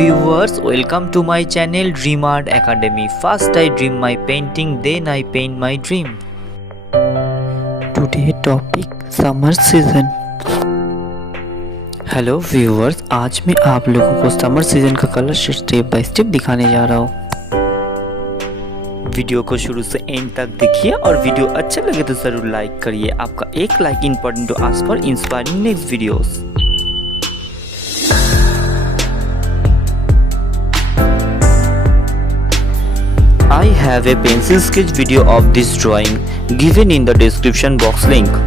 viewers, welcome to my channel Dream Art Academy. First I dream my painting, then I paint my dream. Today topic summer season. Hello viewers, आज मैं आप लोगों को summer season का colour step by step दिखाने जा रहा हूँ। वीडियो को शुरू से एंड तक देखिए और वीडियो अच्छा लगे तो जरूर लाइक करिए। आपका एक like important to us for inspiring next videos. I have a pencil sketch video of this drawing given in the description box link.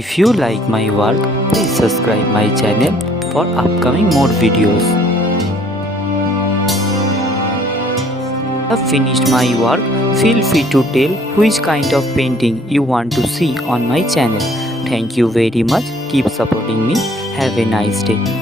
If you like my work, please subscribe my channel for upcoming more videos. Have finished my work, feel free to tell which kind of painting you want to see on my channel. Thank you very much. Keep supporting me. Have a nice day.